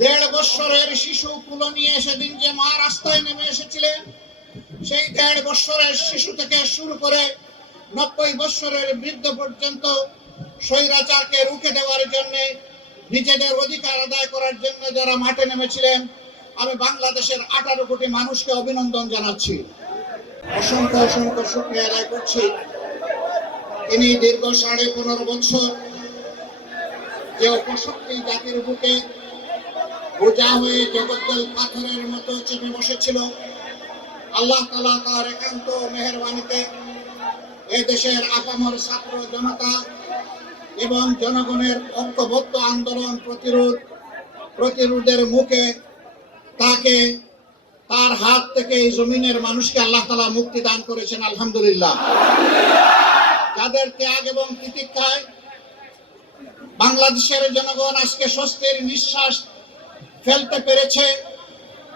দেড় বৎসরের শিশু কুলো নিয়ে সেদিন যে মা রাস্তায় নেমে এসেছিলেন। সেই দেড় বৎসরের শিশু থেকে শুরু করে নব্বই বৎসরের বৃদ্ধ পর্যন্ত স্বৈরাচারকে রুখে দেওয়ার জন্য, নিজেদের অধিকার আদায় করার জন্য যারা মাঠে নেমেছিলেন, আমি বাংলাদেশের আঠারো কোটি মানুষকে অভিনন্দন জানাচ্ছি। অসংখ্য অসংখ্য শুক্রিয়া আদায় করছি। তিনি দীর্ঘ সাড়ে পনেরো বছর যে অপশক্তি জাতির বুকে বোঝা হয়ে জগদ্দল পাথরের মতো চেপে বসেছিল। আল্লাহ তালা তার একান্ত মেহরবানিতে দেশের আপামর ছাত্র জনতা এবং জনগণের ঐক্যবদ্ধ আন্দোলন প্রতিরোধ, প্রতিরোধের মুখে তাকে তার হাত থেকে এই জমিনের মানুষকে আল্লাহ তালা মুক্তি দান করেছেন, আলহামদুলিল্লাহ। যাদের ত্যাগ এবং তিতিক্ষায় বাংলাদেশের জনগণ আজকে স্বস্তির নিঃশ্বাস ফেলতে পেরেছে।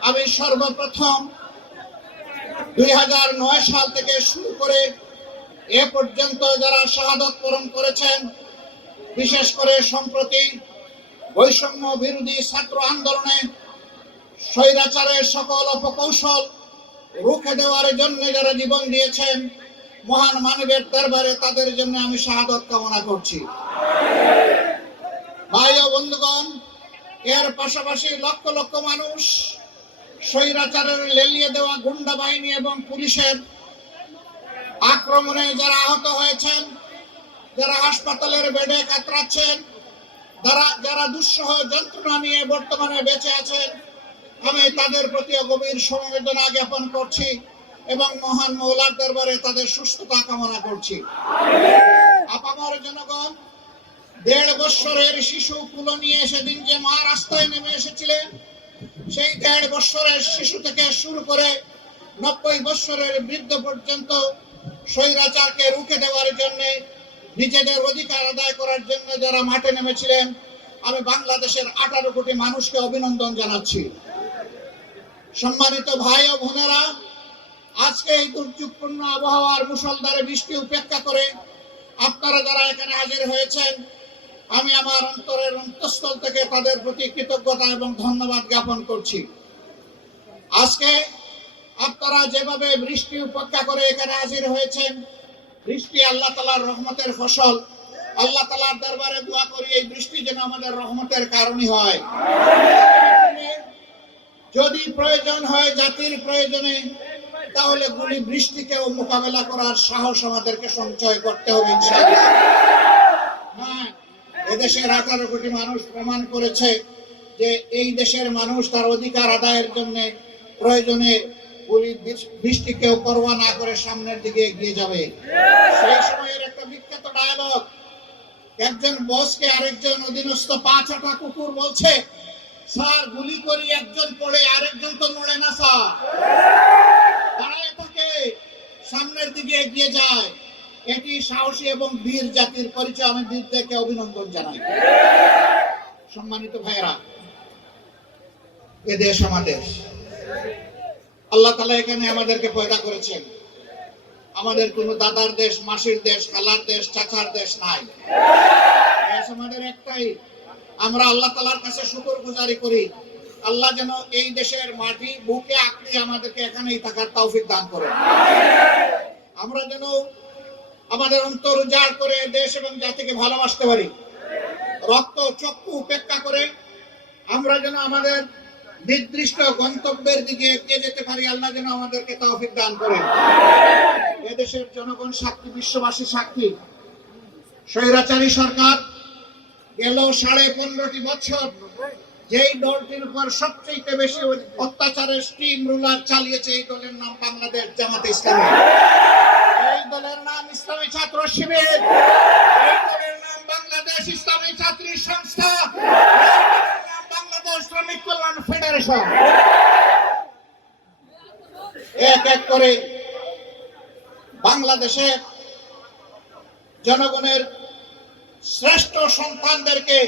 আমি সর্বপ্রথম দুই সাল থেকে শুরু করে এ পর্যন্ত যারা শাহাদত পূরণ করেছেন, বিশেষ করে সম্প্রতি বৈষম্য বিরোধী ছাত্র আন্দোলনে স্বৈরাচারের সকল অপকৌশল রুখে দেওয়ার জন্য যারা জীবন দিয়েছেন, মহান মানবের দরবারে তাদের জন্য আমি শাহাদত কামনা করছি। ভাই ও বন্ধুগণ এর পাশাপাশি লক্ষ লক্ষ মানুষ স্বৈরাচারের লেলিয়ে দেওয়া গুন্ডা বাহিনী এবং পুলিশের আক্রমণে যারা আহত হয়েছেন, যারা হাসপাতালের বেডে কাতরাচ্ছেন, যারা যারা দুঃসহ যন্ত্রণা নিয়ে বর্তমানে বেঁচে আছেন, আমি তাদের প্রতি গভীর সমবেদনা জ্ঞাপন করছি এবং মহান মৌলার দরবারে তাদের সুস্থতা কামনা করছি। আপামর জনগণ দেড় বৎসরের শিশু কুলো নিয়ে সেদিন যে মা রাস্তায় নেমে এসেছিলেন, সেই দেড় বৎসরের শিশু থেকে শুরু করে নব্বই বৎসরের বৃদ্ধ পর্যন্ত স্বৈরাচারকে রুখে দেওয়ার জন্য, নিজেদের অধিকার আদায় করার জন্য যারা মাঠে নেমেছিলেন, আমি বাংলাদেশের আঠারো কোটি মানুষকে অভিনন্দন জানাচ্ছি। সম্মানিত ভাই ও বোনেরা, আজকে এই দুর্যোগপূর্ণ আবহাওয়ার মুসলধারে বৃষ্টি উপেক্ষা করে আপনারা যারা এখানে হাজির হয়েছেন আমি আমার অন্তরের অন্তঃস্থল থেকে তাদের প্রতি কৃতজ্ঞতা এবং ধন্যবাদ জ্ঞাপন করছি। আজকে আপনারা যেভাবে বৃষ্টি উপেক্ষা করে এখানে হাজির হয়েছেন, বৃষ্টি আল্লাহ তালার রহমতের ফসল। আল্লাহ তালার দরবারে দোয়া করি এই বৃষ্টি যেন আমাদের রহমতের কারণই হয়। যদি প্রয়োজন হয় জাতির প্রয়োজনে, তাহলে গুলি বৃষ্টিকেও মোকাবেলা করার সাহস আমাদেরকে সঞ্চয় করতে হবে ইনশাআল্লাহ। এদেশের আঠারো কোটি মানুষ প্রমাণ করেছে যে এই দেশের মানুষ তার অধিকার আদায়ের জন্য প্রয়োজনে গুলি বৃষ্টিকেও পরোয়া না করে সামনের দিকে এগিয়ে যাবে। সেই সময়ের একটা বিখ্যাত ডায়লগ একজন বসকে আরেকজন অধীনস্থ পাঁচ আটা কুকুর বলছে, স্যার, গুলি করি, একজন পড়ে, আরেকজন তো নড়ে না, স্যার। দাঁড়ায় থাকে সামনের দিকে এগিয়ে যায়। এটি সাহসী এবং বীর জাতির পরিচয়। আমি বীরদেরকে অভিনন্দন জানাই। সম্মানিত ভাইরা এ দেশ আমাদের আল্লাহ তালা এখানে আমাদেরকে পয়দা করেছেন। আমাদের কোনো দাদার দেশ, মাসির দেশ, খালার দেশ, চাচার দেশ নাই। দেশ আমাদের একটাই। আমরা আল্লাহ তালার কাছে শুকর গুজারি করি। আল্লাহ যেন এই দেশের মাটি, বুকে আঁকড়ে আমাদেরকে এখানেই থাকার তৌফিক দান করে আমরা যেন আমাদের অন্তর উজাড় করে দেশ এবং জাতিকে ভালোবাসতে পারি। রক্ত চক্ষু উপেক্ষা করে আমরা যেন আমাদের নির্দিষ্ট গন্তব্যের দিকে এগিয়ে যেতে পারি, আল্লাহ যেন আমাদেরকে তৌফিক দান করেন। এদেশের জনগণ সাক্ষী বিশ্ববাসী সাক্ষী। স্বৈরাচারী সরকার গেল সাড়ে পনেরোটি বছর যেই দলটির উপর সবচেয়ে বেশি অত্যাচারের স্টিম রুলার চালিয়েছে এই দলের নাম বাংলাদেশ জামাতে ইসলামী। এই দলের নাম ইসলামী ছাত্র শিবির। বাংলাদেশ ইসলামী ছাত্রী সংস্থা। বাংলাদেশ শ্রমিক কল্যাণ ফেডারেশন। এক এক করে বাংলাদেশে জনগণের শ্রেষ্ঠ সন্তানদেরকে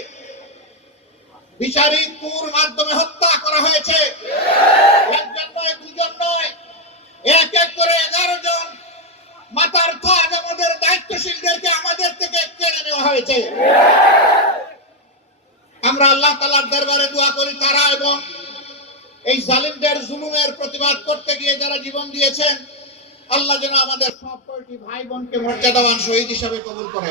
বিচারিক কুর মাধ্যমে হত্যা করা হয়েছে। একজন নয়, দুজন নয়। এক এক করে এগারো জন হয়েছে। আমরা আল্লাহ তালার দরবারে দোয়া করি, তারা এবং এই জালিমদের জুলুমের প্রতিবাদ করতে গিয়ে যারা জীবন দিয়েছেন, আল্লাহ যেন আমাদের সব কয়টি ভাই বোনকে মর্যাদাবান শহীদ হিসাবে কবুল করে।